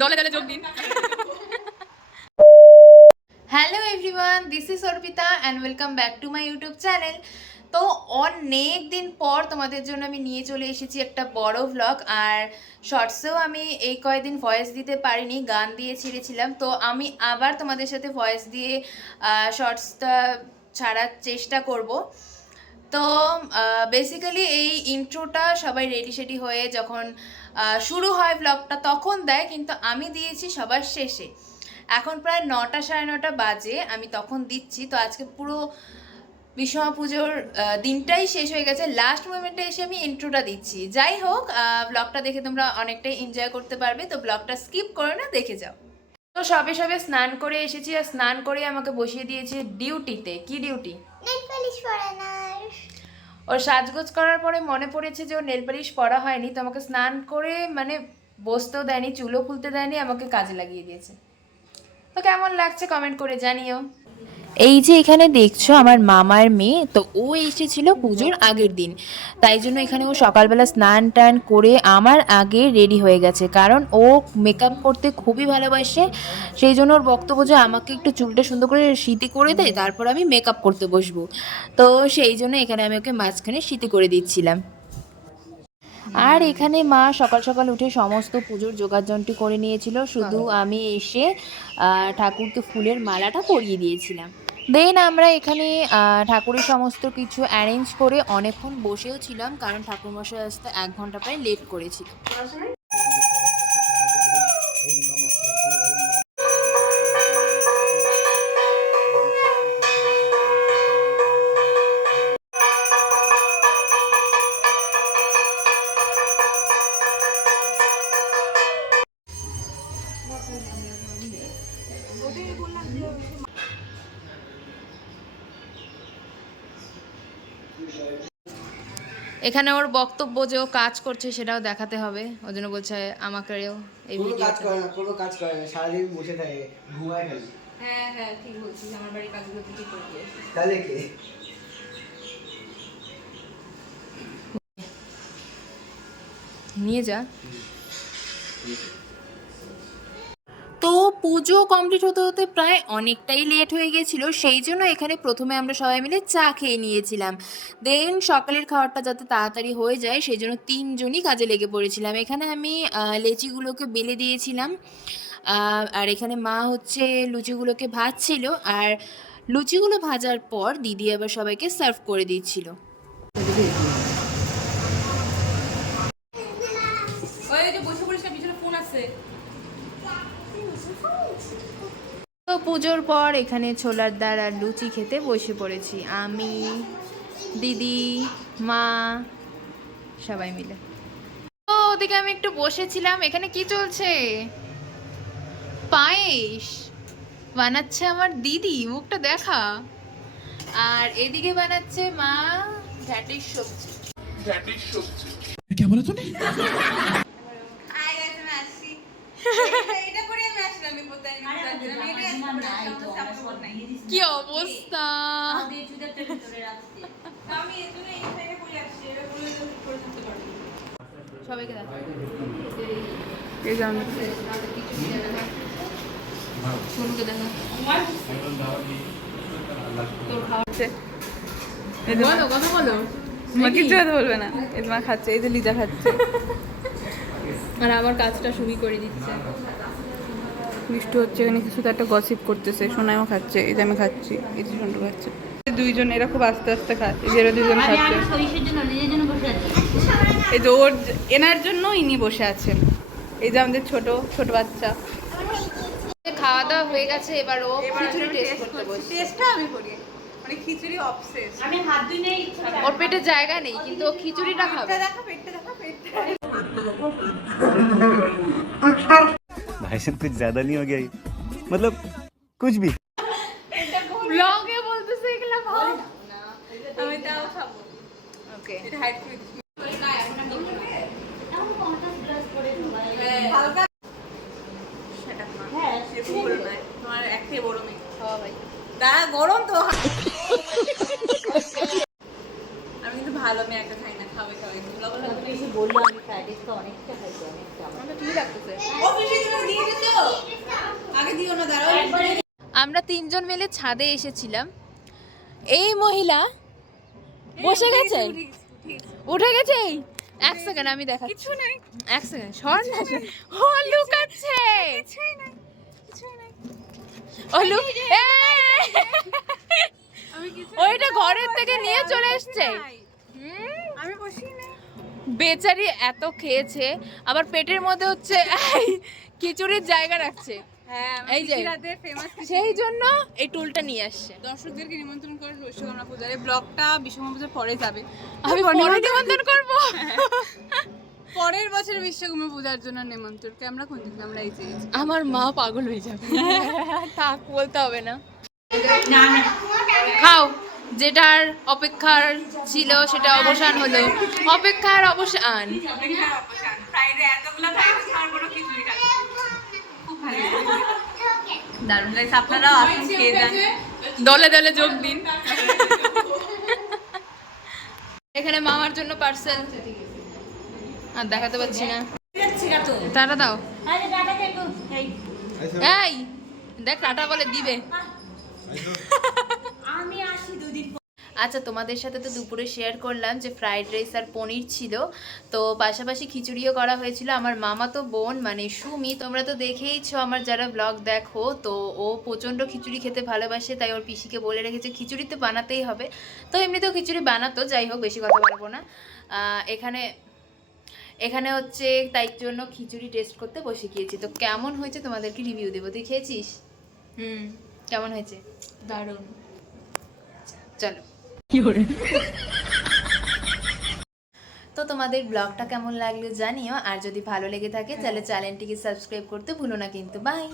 দলে দলে যোগ দিন। Hello everyone, this is Arpita and welcome back to my YouTube channel. তো অনেক দিন পর তোমাদের জন্য আমি নিয়ে চলে এসেছি একটা বড় ভ্লগ। আর শর্টসেও আমি এই কয়েকদিন ভয়েস দিতে পারিনি, গান দিয়ে ছেড়েছিলাম। তো আমি আবার তোমাদের সাথে ভয়েস দিয়ে শর্টসটা ছাড়ার চেষ্টা করব। তো বেসিক্যালি এই ইন্ট্রোটা সবাই রেডি সেডি হয়ে যখন শুরু হয় ব্লগটা তখন দেয়, কিন্তু আমি দিয়েছি সবার শেষে। এখন প্রায় 9টা সাড়ে 9টা বাজে, আমি তখন দিচ্ছি। তো আজকে পুরো বিশ্বমা পুজোর দিনটাই শেষ হয়ে গেছে, লাস্ট মোমেন্টে এসে আমি ইন্ট্রোটা দিচ্ছি। যাই হোক, ব্লগটা দেখে তোমরা অনেকটাই এনজয় করতে পারবে, তো ব্লগটা স্কিপ করে না, দেখে যাও। তো সবে সবে স্নান করে এসেছি, আর স্নান করে আমাকে বসিয়ে দিয়েছে ডিউটিতে। কি ডিউটি? নেল পালিশ পরানোর। ওর সাজগোজ করার পরে মনে পড়েছে যে ওর নেল পালিশ পরা হয়নি, তো আমাকে স্নান করে মানে বসতেও দেয়নি, চুলও খুলতে দেয়নি, আমাকে কাজে লাগিয়ে দিয়েছে। তো কেমন লাগছে কমেন্ট করে জানিও। এই যে এখানে দেখছো আমার মামার মেয়ে, তো ও এসেছিল পুজোর আগের দিন, তাই জন্য এখানে ও সকালবেলা স্নান টান করে আমার আগে রেডি হয়ে গেছে। কারণ ও মেকআপ করতে খুবই ভালোবাসে, সেই জন্য ওর বক্তব্য যে আমাকে একটু চুলটা সুন্দর করে সিঁথি করে দেয়, তারপর আমি মেকআপ করতে বসবো। তো সেই জন্য এখানে আমি ওকে মাঝখানে সিঁথি করে দিচ্ছিলাম। আর এখানে মা সকাল সকাল উঠে সমস্ত পুজোর জোগাড়যন্ত্র করে নিয়েছিল, শুধু আমি এসে ঠাকুরকে ফুলের মালাটা পরিয়ে দিয়েছিলাম। দেন আমরা এখানে ঠাকুরের সমস্ত কিছু অ্যারেঞ্জ করে অনেকক্ষণ বসেও ছিলাম, কারণ ঠাকুরমশাই আসতে 1 ঘন্টা প্রায় লেট করেছিল। এখানে ওর বক্তব্য যে ও কাজ করছে সেটাও দেখাতে হবে, ওই জন্য বলছে আমাকেও এই ভিডিও কাজ করে না, কোনো কাজ করে না, সারাদিন বসে থাকে, ঘুমায় খালি। হ্যাঁ হ্যাঁ ঠিক বলছিস, আমার বাড়ির কাজগুলো তুই করে দিয়েছিস। তাহলে কে? নিয়ে যা। তো পুজো কমপ্লিট হতে হতে প্রায় অনেকটাই লেট হয়ে গেছিলো, সেই জন্য এখানে প্রথমে আমরা সবাই মিলে চা খেয়ে নিয়েছিলাম। দেন সকালের খাবারটা যাতে তাড়াতাড়ি হয়ে যায় সেই জন্য 3জনই কাজে লেগে পড়েছিলাম। এখানে আমি লেচিগুলোকে বেলে দিয়েছিলাম, আর এখানে মা হচ্ছে লুচিগুলোকে ভাজছিল, আর লুচিগুলো ভাজার পর দিদি আবার সবাইকে সার্ভ করে দিচ্ছিল। তো পুজোর পর এখানে ছোলার ডাল আর লুচি খেতে বসে পড়েছি, আমি, দিদি, মা, সবাই মিলে। তো ওদিকে আমি একটু বসেছিলাম। এখানে কি চলছে? পায়েস বানাচ্ছে আমার দিদি, মুখটা দেখা। আর এদিকে বানাচ্ছে মা ঘ্যাটের সবজি। क्या बोला तूने? কি অবস্থা! সবাইকে দেখা সোনুকে দেখা তোর খাওয়াচ্ছে। বলো কথা বলো। কিছু বলবে না, এদমা খাচ্ছে, এই যে লিজা খাচ্ছে আর আমার কাজটা শুরু করে দিচ্ছে। মিষ্টি হচ্ছে, এখানে কিছু তো একটা গসিপ করতেছে, সোনাইও খাচ্ছে, এই যে আমি খাচ্ছি, এই যে সন্টু খাচ্ছে। দুইজন এরা খুব আস্তে আস্তে খাচ্ছে, এই যে এরা দুজন খাচ্ছে। এই যে ওর এনার জন্য ইনি বসে আছেন, এই যে আমাদের ছোট ছোট বাচ্চা। খাওয়া দাওয়া হয়ে গেছে, এবার ও খিচুড়ি টেস্ট করতে বসে। টেস্টটা আমি করি, মানে খিচুড়ি অবসেস। আমি হাত ধুই নেই। ওর পেটে জায়গা নেই, কিন্তু ও খিচুড়িটা খাবে। পেটটা দেখা। भाई साहब कुछ ज्यादा नहीं हो गया ये? मतलब कुछ भी। ব্লগে বলতেছে এগুলা খাও। আমি তাও খাবো। ওকে এটা হাইট করে হালকা সেটা না। হ্যাঁ সেটা বড় না, তোমার একটাই বড় নেই। খাওয়া ভাই। দাঁড়া, গরম তো। আমি কিন্তু ভালো মেয়ে একটা খাই না। খাবে খাবে এসে বললো আমি ফ্রাইড রাইসটা অনেকটা খাইছি অনেকটা আমার আমার ঠিক লাগতেছে দিয়ে দিছো আগে দিও না দাঁড়াও আমরা তিনজন মিলে ছাদে এসেছিলাম। এই মহিলা বসে গেছে, উঠে গেছে। এক সেকেন্ড আমি দেখাচ্ছি। কিছু নাই এক সেকেন্ড সর না, ও লুকাচ্ছে, ও লুক ওইটা ঘরের থেকে নিয়ে চলে এসছে। আমি বসি না বেচারি এত খেয়েছে, আবার পেটের মধ্যে হচ্ছে খিচুড়ির জায়গা রাখছে। হ্যাঁ এই যে রাতে ফেমাস সেই জন্য এই টুলটা নিয়ে আসছে। দর্শকদেরকে নিমন্ত্রণ করে বিশ্বকর্মা পূজার এই ব্লগটা বিশ্বকর্মা পূজার পরে যাবে। আমি পরে নিমন্ত্রণ করবো। পরের বছর বিশ্বকর্মা পূজার জন্য নিমন্ত্রণ আমরা কোন দিন আমরা এই যে আমার মা পাগল হয়ে যাবে। থাক, বলতে হবে না। খাও, যেটার অপেক্ষার ছিল সেটা অবসান হলো। অপেক্ষার অবসান। ফ্রাইডে এতগুলো ফ্রাইডে খাওয়ার পরও খিচুড়ি খাচ্ছি খুব ভালো দারুণ গাইস, আপনারাও আসুন খেয়ে যান, দলে দলে যোগ দিন। এখানে মামার জন্য পার্সেল, আর দেখাতে পাচ্ছি না, টাটা দাও। আরে দাদাকে একটু এই এই দেখ টাটা বলে দিবে। আমি আসি দুদিন পর। আচ্ছা, তোমাদের সাথে তো দুপুরে শেয়ার করলাম যে ফ্রাইড রাইস আর পনির ছিল, তো পাশাপাশি খিচুড়িও করা হয়েছিল। আমার মামা তো বোন মানে সুমি, তোমরা তো দেখেইছো আমার যারা ব্লগ দেখো, তো ও প্রচণ্ড খিচুড়ি খেতে ভালোবাসে, তাই ওর পিসিকে বলে রেখেছে খিচুড়ি তো বানাতেই হবে। তো এমনিতেও খিচুড়ি বানাতো, যাই হোক বেশি কথা বলবো না। এখানে হচ্ছে তাই জন্য খিচুড়ি টেস্ট করতে বসে গিয়েছি। তো কেমন হয়েছে তোমাদেরকে রিভিউ দেবো। তুই খেয়েছিস? কেমন হয়েছে? দারুণ। চলো। তো তোমাদের ব্লগটা কেমন লাগলো জানিও, আর যদি ভালো লেগে থাকে তাহলে চ্যানেলটিকে সাবস্ক্রাইব করতে ভুলো না কিন্তু। বাই।